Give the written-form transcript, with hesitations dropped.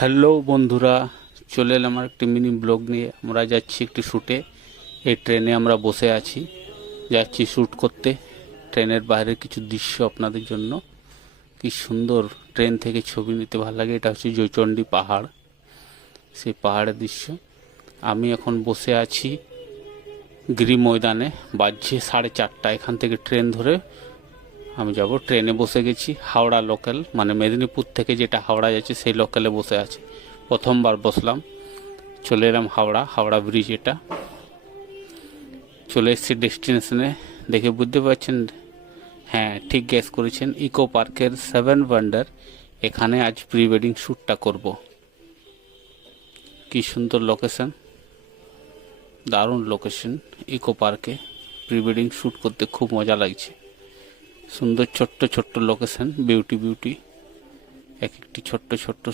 Hello বন্ধুরা, চলে এলাম আমার একটি মিনি ব্লগ নিয়ে। আমরা যাচ্ছি একটি শ্যুটে। এই ট্রেনে আমরা বসে আছি, যাচ্ছি শ্যুট করতে। ট্রেনের বাইরের কিছু দৃশ্য আপনাদের জন্য। কি সুন্দর, ট্রেন থেকে ছবি নিতে ভালো লাগে। এটা হচ্ছে জয়চণ্ডী পাহাড়, সেই পাহাড়ের দৃশ্য। আমি এখন বসে আছি গিরি ময়দানে, বাজছে 4:30। এখান থেকে ট্রেন ধরে আমি যাব। ট্রেনে বসে গেছি, হাওড়া লোকাল, মানে মেদিনীপুর থেকে যেটা হাওড়া যাচ্ছে সেই লোকালে বসে আছি। প্রথমবার বসলাম, চলে এলাম হাওড়া ব্রিজ। এটা চলে এসেছি ডেস্টিনেশনে। দেখে বুঝতে পারছেন, হ্যাঁ ঠিক গ্যাস করেছেন, ইকো পার্কের 7 ওয়ান্ডার। এখানে আজ প্রি ওয়েডিং শ্যুটটা করব। কি সুন্দর লোকেশন, দারুণ লোকেশন। ইকো পার্কে প্রি ওয়েডিং শ্যুট করতে খুব মজা লাগছে। সুন্দর ছোট্ট ছোট্ট লোকেশন, বিউটি এক একটি ছোট্ট ছোট্ট